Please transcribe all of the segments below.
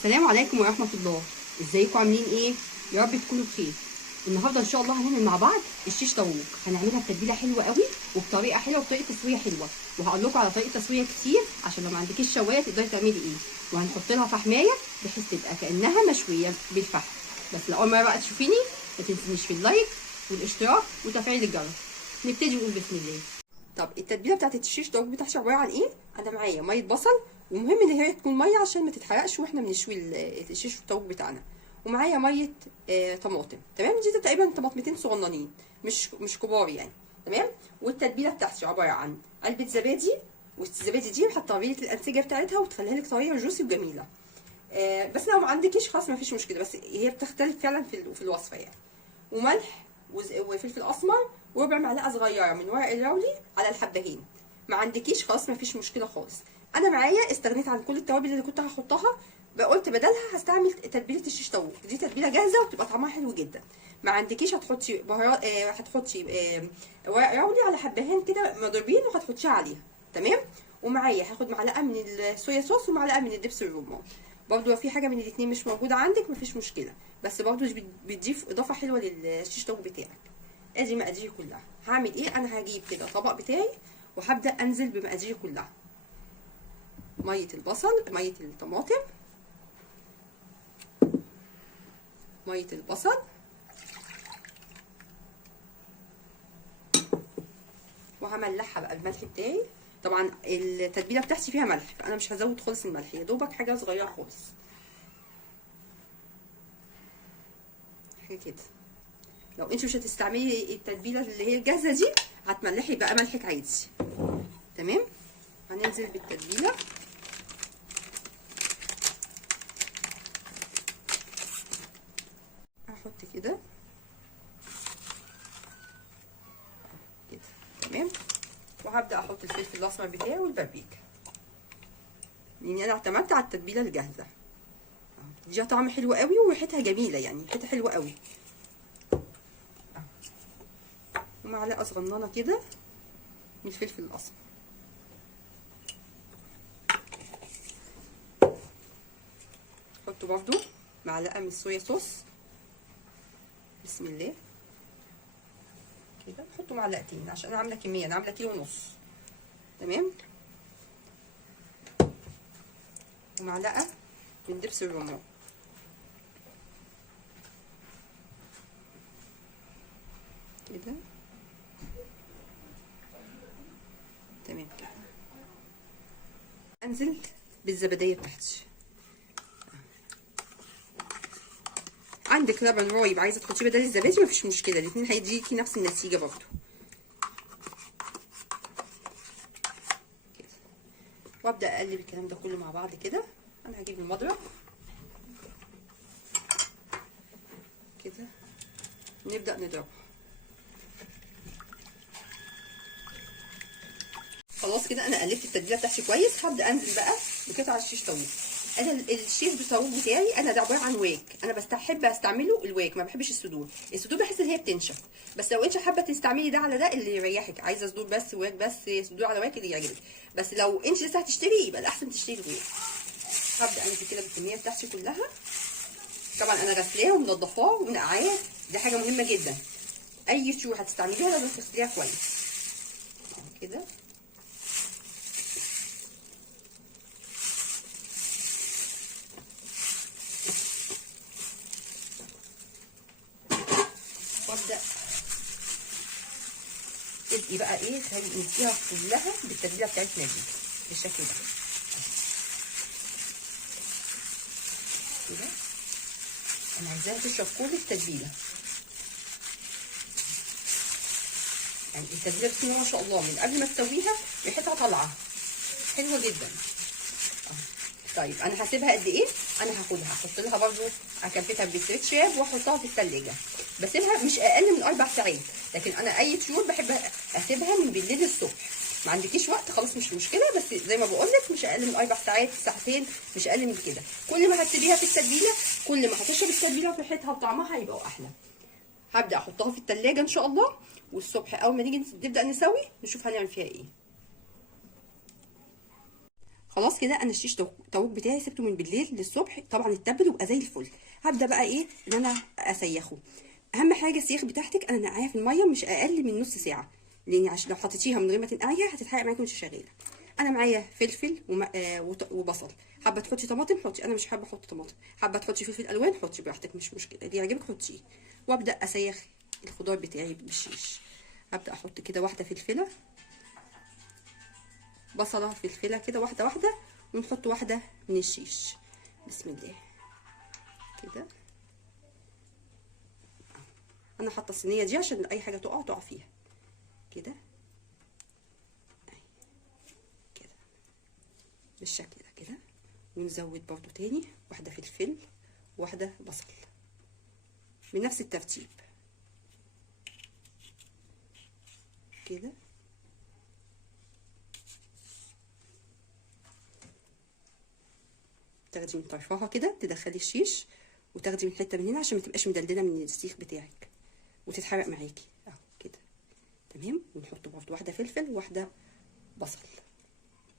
السلام عليكم ورحمة الله. ازيكم عاملين ايه؟ يا رب تكونوا بخير. النهارده ان شاء الله هنعمل مع بعض الشيش طاووق. هنعملها بتتبيله حلوه قوي وبطريقه حلوه وبطريقه تسويه حلوه، وهقول لكم على طريقه تسويه كتير عشان لو ما عندكيش شوايه تقدري تعملي ايه. وهنحط لها فحمايه بحيث تبقى كانها مشويه بالفحم. بس لو اول مره بقى تشوفيني ما تنسينيش في اللايك والاشتراك وتفعيل الجرس. نبتدي ونقول بسم الله. طب التتبيله بتاعت الشيش طاووق بتاعتي عباره عن ايه؟ انا معايا ميه بصل، ومهم ان هي تكون ميه عشان ما تتحرقش واحنا بنشوي الشيش الطاووق بتاعنا. ومعايا ميه طماطم، تمام. دي تقريبا طماطمتين صغننين مش كبار يعني، تمام. والتتبيله بتاعتي عباره عن علبه زبادي، والزبادي دي هتطري لك الانسجه بتاعتها وتخليها لك طريه وجوسي وجميله. بس لو ما عندكيش خلاص ما فيش مشكله، بس هي بتختلف فعلا في الوصفه يعني. وملح وفلفل اسمر وربع معلقه صغيره من ورق اللوري على الحبهان. ما عندكيش خلاص ما فيش مشكله خالص. انا معايا استغنيت عن كل التوابل اللي كنت هحطها، قلت بدلها هستعمل تتبيله الشيش طاووق. دي تتبيله جاهزه وبتبقى طعمها حلو جدا. ما عندكيش هتحطي بهارات، هتحطي ورق لوري على حبهان كده مضروبين وهتحطيها عليها، تمام. ومعايا هاخد معلقه من الصويا صوص ومعلقه من الدبس الرمان. برضو لو في حاجه من الاثنين مش موجوده عندك مفيش مشكله، بس برضو بتضيف اضافه حلوه للشيش طاووق بتاعك. ادي مقاديري كلها. هعمل ايه؟ انا هجيب كده طبق بتاعي وهبدا انزل بمقاديري كلها. ميه البصل، ميه الطماطم، ميه البصل، وهملحها بقى الملح بتاعي. طبعا التتبيله بتاعتي فيها ملح فانا مش هزود خالص الملح، يا دوبك حاجه صغيره خالص حاجه كده. لو انت مش هتستعملي التتبيله اللي هي الجاهزه دي هتملحي بقى ملحك عادي، تمام. هننزل بالتتبيله هحط كده تمام. وهبدا احط الفلفل الاسمر بتاعي والبابريكا، لان انا اعتمدت على التتبيله الجاهزه. دي طعم حلو قوي وريحتها جميله، يعني ريحتها حلوه قوي. ومعلقه صغننه كده من الفلفل الاسمر. احط برضو معلقه من الصويا صوص. بسم الله كده. احط معلقتين عشان انا عامله كميه، انا عامله كيلو ونص، تمام. ومعلقه من دبس الرمان. كده تمام كده. انزل بالزبديه بتاعتي. عندك لبن رايب عايزه تحطيه بدل الزبادي مفيش مشكله، الاثنين هيديكي نفس النتيجه برضو كده. وابدا اقلب الكلام ده كله مع بعض كده. انا هجيب المضرب كده ونبدا نضربها. خلاص كده انا قلبت التتبيله بتاعتي كويس. هبدا انزل بقى بقطع الشيش طاووق. انا الشيش طاووق بتاعي انا ده عباره عن واك، انا بحب استعمله الواك، ما بحبش الصدور. الصدور بحس ان هي بتنشف، بس لو انت حابه تستعملي ده على ده اللي يريحك، عايزه صدور بس واك بس، صدور على واك اللي يعجبك. بس لو انت لسه هتشتري يبقى الاحسن تشتري الواك. هبدا انزل كده بالكميه بتاعتي كلها. طبعا انا غسلاه ومنضفاه ونقعاه، دي حاجه مهمه جدا. اي شو هتستعمليها لازم تغسليها كويس كده. وابدا تبقي بقى ايه نديها كلها بالتتبيله بتاعتنا دي بالشكل ده كده. انا عايزاها تشرب كل التتبيله، يعني التتبيله بسم الله ما شاء الله من قبل ما تسويها ريحتها طالعه حلوه جدا. طيب انا هسيبها قد ايه؟ انا هاخدها احط لها برضو اكبتها بستريتش راب واحطها في الثلاجه. بسيبها مش اقل من 4 ساعات، لكن انا اي طيور بحب اسيبها من بالليل للصبح. ما عندكيش وقت خلاص مش مشكله، بس زي ما بقول لك مش اقل من 4 ساعات، ساعتين، مش اقل من كده. كل ما هتسيبيها في التتبيله كل ما هتشرب التتبيله وريحتها وطعمها هيبقوا احلى. هبدا احطها في الثلاجه ان شاء الله، والصبح اول ما نيجي نبدا نسوي نشوف هنعمل فيها ايه. خلاص كده انا الشيش طاووق بتاعي سبته من بالليل للصبح، طبعا اتبل وبقى زي الفل. هبدا بقى ايه ان انا اسيخه. اهم حاجه السيخ بتاعتك انا نقعيها في الميه مش اقل من نص ساعه، لان عشان لو حطيتيها من غير ما تنقعيها هتتحرق معاكي وانت شغاله. انا معايا فلفل وبصل. حابه تحطي طماطم حطي، انا مش حابه احط طماطم. حابه تحطي فلفل الوان حطي براحتك مش مشكله، اللي يعجبك حطيه. وابدا اسيخ الخضار بتاعي بالشيش. هبدا احط كده واحده فلفله، بصله، فلفله كده واحده واحده، ونحط واحده من الشيش. بسم الله كده. انا حاطه الصينيه دي عشان اي حاجه تقع فيها كده كده بالشكل ده كده. ونزود برضو تاني واحده فلفل وواحده بصل بنفس الترتيب كده. تاخدي من طرفها كده تدخلي الشيش، وتاخدي من حته من هنا عشان ما تبقاش مدلدله من السيخ بتاعك وتتحرق معاكي اهو كده تمام. ونحط برضو واحده فلفل وواحده بصل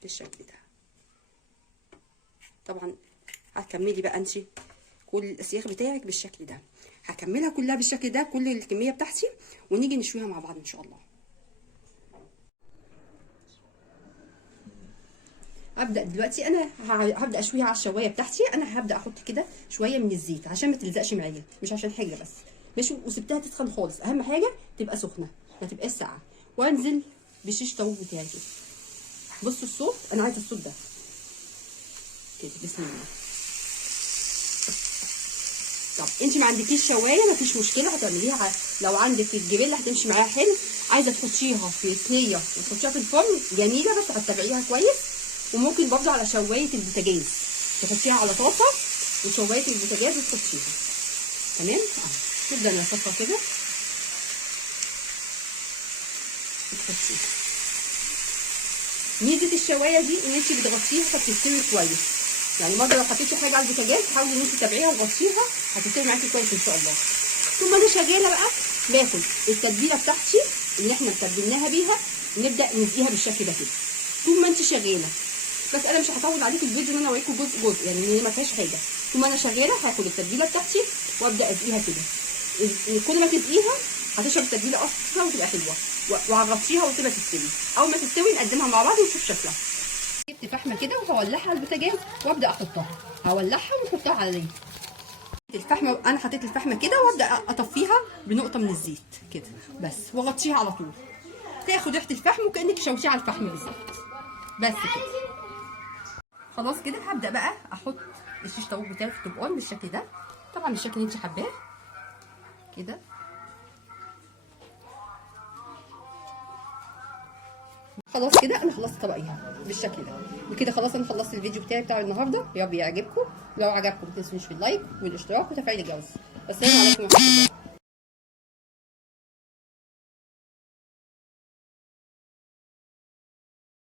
بالشكل ده. طبعا هتكملي بقى انت كل السياخ بتاعك بالشكل ده، هكملها كلها بالشكل ده كل الكميه بتاعتي، ونيجي نشويها مع بعض ان شاء الله. هبدا دلوقتي انا هبدا اشويها على الشوايه بتاعتي. انا هبدا احط كده شويه من الزيت عشان ما تلزقش معايا، مش عشان حاجه بس ماشي. وسبتها تسخن خالص، اهم حاجه تبقى سخنه ما تبقاش ساقعه. وانزل بشيش طاووق بتاعي كده. بصوا الصوت، انا عايزه الصوت ده كده. بسم الله. طب انت ما عندكيش شوايه مفيش مشكله، هتعمليها لو عندك الجريل هتمشي معاها حلو. عايزه تحطيها في صينيه وتحطيها في الفرن جميله، بس هتتابعيها كويس. وممكن برضه على شوايه البوتاجاز تحطيها على طاسه، وشوايه البوتاجاز وتحطيها تمام. نبدا نصفها كده وتحطيها. ميزه الشوايه دي ان انت بتغطيها فبتستوي كويس. يعني برضه لو حطيتي حاجه على البوتاجاز حاولي ان انت تتابعيها وتغطيها، هتستوي معاكي كويس ان شاء الله. ثم انا شغاله بقى باخد التتبيله بتاعتي اللي احنا تبلناها بيها، نبدا نسقيها بالشكل ده كده طول ما انت شغاله. بس انا مش هطول عليكم الفيديو ان انا اوريكم جزء يعني ان ما فيهاش حاجه. طول ما انا شغاله هاخد التتبيله بتاعتي وابدا اسقيها كده. كل ما تسقيها هتشرب التتبيله اصلا وتبقى حلوه، وهغطيها واسيبها تستوي. اول ما تستوي نقدمها مع بعض ونشوف شكلها. جبت فحمه كده وهولعها على البوتاجاز وابدا احطها، هولعها ونحطها على الفحمه. انا حطيت الفحمه كده وابدا اطفيها بنقطه من الزيت كده بس، واغطيها على طول. تاخد ريحه الفحم وكانك شويتيه على الفحم بالظبط. بس كده خلاص كده. هبدا بقى احط الشيش طاووق بتاعي في الطبقان بالشكل ده، طبعا الشكل اللي انت حباه كده. خلاص كده انا خلصت طبقيها بالشكل ده. وكده خلاص انا خلصت الفيديو بتاع النهارده. يا رب يعجبكم. لو عجبكم ما تنسوش في اللايك والاشتراك وتفعيل الجرس. والسلام عليكم ورحمه الله.